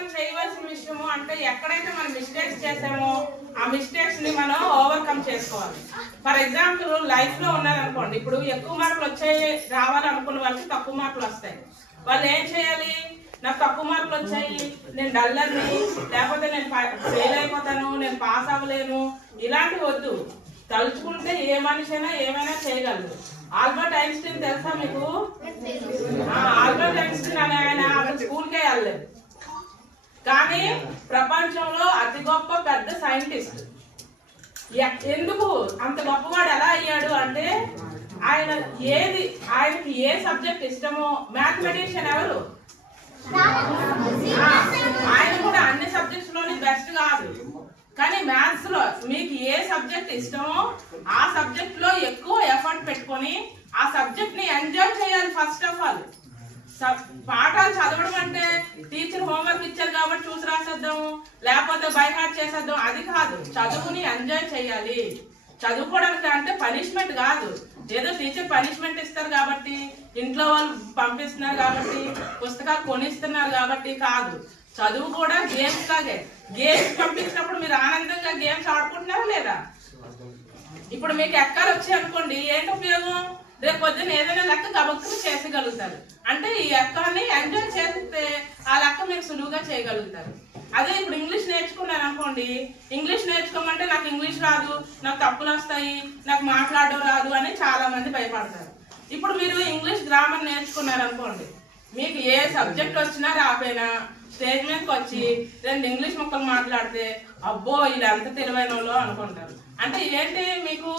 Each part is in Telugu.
మనం చేయవలసిన విషయము అంటే ఎక్కడైతే మనం మిస్టేక్స్ చేసామో ఆ మిస్టేక్స్ ని మనం ఓవర్కమ్ చేసుకోవాలి. ఫర్ ఎగ్జాంపుల్ లైఫ్ లో ఉన్నారనుకోండి, ఇప్పుడు ఎక్కువ మార్కులు రావాలనుకున్న వాళ్ళకి తక్కువ మార్కులు వస్తాయి. వాళ్ళు ఏం చేయాలి? నాకు తక్కువ మార్కులు వచ్చాయి, నేను డల్లర్ని, లేకపోతే నేను ఫెయిల్ అయిపోతాను, నేను పాస్ అవ్వలేను, ఇలాంటివి వద్దు. తలుచుకుంటే ఏ మనిషి అయినా ఏమైనా చేయగలరు. ఆల్బర్ట్ ఐన్స్టీన్ తెలుసా మీకు? ఆల్బర్ట్ ఐన్స్టీన్ అనే ఆయన అసలు స్కూల్కే వెళ్ళలేదు, కానీ ప్రపంచంలో అతి గొప్ప పెద్ద సైంటిస్ట్. ఎందుకు అంత గొప్పవాడు ఎలా అయ్యాడు అంటే ఆయనకి ఏ సబ్జెక్ట్ ఇష్టమో, మ్యాథమెటిషియన్ ఎవరు? ఆయన కూడా అన్ని సబ్జెక్ట్స్ లోని బెస్ట్ కాదు, కానీ మ్యాథ్స్ లో మీకు ఏ సబ్జెక్ట్ ఇష్టమో ఆ సబ్జెక్ట్ లో ఎక్కువ ఎఫర్ట్ పెట్టుకొని ఆ సబ్జెక్ట్ ని ఎంజాయ్ చేయాలి. ఫస్ట్ ఆఫ్ ఆల్ పాఠాలు చదవడం అంటే టీచర్ హోంవర్క్ ఇచ్చారు కాబట్టి చూసి రాసేద్దాము, లేకపోతే బై హార్ట్ చేసేద్దాం, అది కాదు. చదువుని ఎంజాయ్ చేయాలి. చదువుకోవడానికి అంటే పనిష్మెంట్ కాదు, ఏదో టీచర్ పనిష్మెంట్ ఇస్తారు కాబట్టి, ఇంట్లో వాళ్ళు పంపిస్తున్నారు కాబట్టి, పుస్తకాలు కొనిస్తున్నారు కాబట్టి కాదు. చదువు కూడా గేమ్స్ లాగే. గేమ్స్ పంపించినప్పుడు మీరు ఆనందంగా గేమ్స్ ఆడుకుంటున్నారా లేదా? ఇప్పుడు మీకు ఎక్కలు వచ్చాయి అనుకోండి, ఏంటి ఉపయోగం? రేపు పొద్దున్న ఏదైనా లెక్క గబక్కులు చేసగలుగుతారు. అంటే ఈ లెక్కని ఎంజాయ్ చేస్తే ఆ లెక్క మీరు సులువుగా చేయగలుగుతారు. అదే ఇప్పుడు ఇంగ్లీష్ నేర్చుకున్నారు అనుకోండి, ఇంగ్లీష్ నేర్చుకోమంటే నాకు ఇంగ్లీష్ రాదు, నాకు తప్పులు వస్తాయి, నాకు మాట్లాడడం రాదు అని చాలా మంది భయపడతారు. ఇప్పుడు మీరు ఇంగ్లీష్ గ్రామర్ నేర్చుకున్నారు అనుకోండి, మీకు ఏ సబ్జెక్ట్ వచ్చినా రాపోయినా స్టేజ్ మీదకి వచ్చి 2 ఇంగ్లీష్ ముక్కలు మాట్లాడితే అబ్బో ఇది ఎంత తెలివైన వాళ్ళు అనుకుంటారు. అంటే ఏంటి, మీకు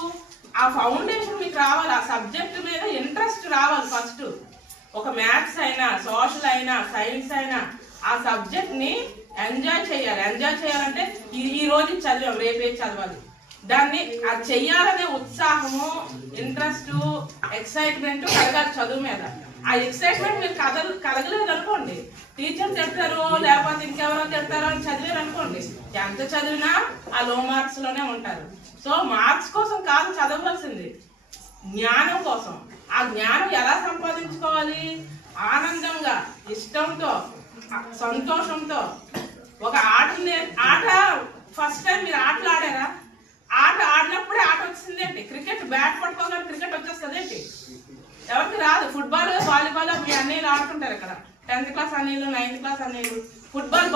ఆ ఫౌండేషన్ మీకు రావాలి, ఆ సబ్జెక్ట్ మీద ఇంట్రెస్ట్ రావాలి. ఫస్ట్ ఒక మ్యాథ్స్ అయినా, సోషల్ అయినా, సైన్స్ అయినా ఆ సబ్జెక్ట్ ని ఎంజాయ్ చేయాలి. ఎంజాయ్ చేయాలంటే ఈ రోజు చదివాం, రేపే చదవాలి. దాన్ని అది చెయ్యాలనే ఉత్సాహము, ఇంట్రెస్ట్, ఎక్సైట్మెంట్ కలగాలి చదువు మీద. ఆ ఎక్సైట్మెంట్ మీరు కలగలేదు అనుకోండి, టీచర్ తిడతారు లేకపోతే ఇంకెవరో తిడతారో అని చదివారు అనుకోండి, ఎంత చదివినా ఆ లో మార్క్స్ లోనే ఉంటారు. సో మార్క్స్ కోసం కాదు చదవవలసింది, జ్ఞానం కోసం. ఆ జ్ఞానం ఎలా సంపాదించుకోవాలి? ఆనందంగా, ఇష్టంతో, సంతోషంతో. ఒక ఆట ఫస్ట్ టైం మీరు ఆటలు ఆడారా? ఆట ఆడినప్పుడే ఆట వచ్చిందేంటి? క్రికెట్ బ్యాట్ పట్టుకోగానే క్రికెట్ వచ్చేస్తుంది ఏంటి? ఎవరికి రాదు. ఫుట్బాల్, వాలీబాల్ మీ అన్నీళ్ళు ఆడుతుంటారు ఇక్కడ. 10th క్లాస్ అన్నీళ్ళు, 9th క్లాస్ అన్నీళ్ళు ఫుట్బాల్